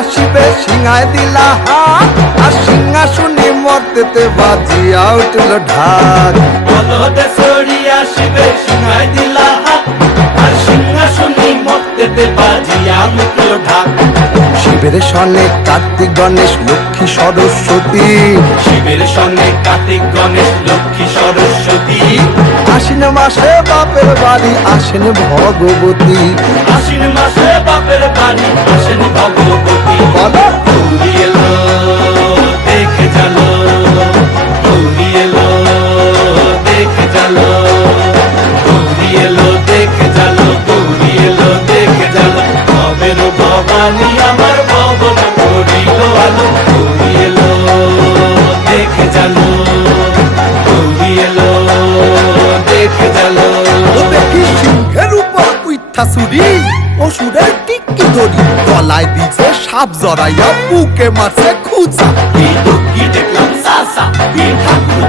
আসিবে সিংহায় দিলা হাত আর সিংহাসনে মর্তেতে বাজিয়া উঠল ঢাক বলদে সরি আসিবে সিংহায় দিলা হাত আর সিংহাসনে মর্তেতে বাজিয়া উঠল ঢাক শিবের সনে কার্তিক গণেশ লক্ষ্মী সরস্বতী শিবের সনে কার্তিক গণেশ লক্ষ্মী সরস্বতী আশ্বিন মাসে বাপের বাড়ি আসেন ভগবতী আশ্বিন মাসে বাপের বাড়ি আসেন ভগবতী বলো গৌরী এলো দেখে জানো গৌরী এলো দেখে জানো গৌরী এলো দেখে জানো গৌরী এলো দেখে জানো ভবের ভবানী আমার ভবন করিল আলো গৌরী এলো দেখে জানো গৌরী এলো দেখে জানো ও দেখি সিংহের উপর উইঠা চুরি অসুরের টিকি ধরি গলায় দিছে সাপ জড়াইয়া বুকে মারছে খুঁজা কি দেখলাম সাসা ঠাকুর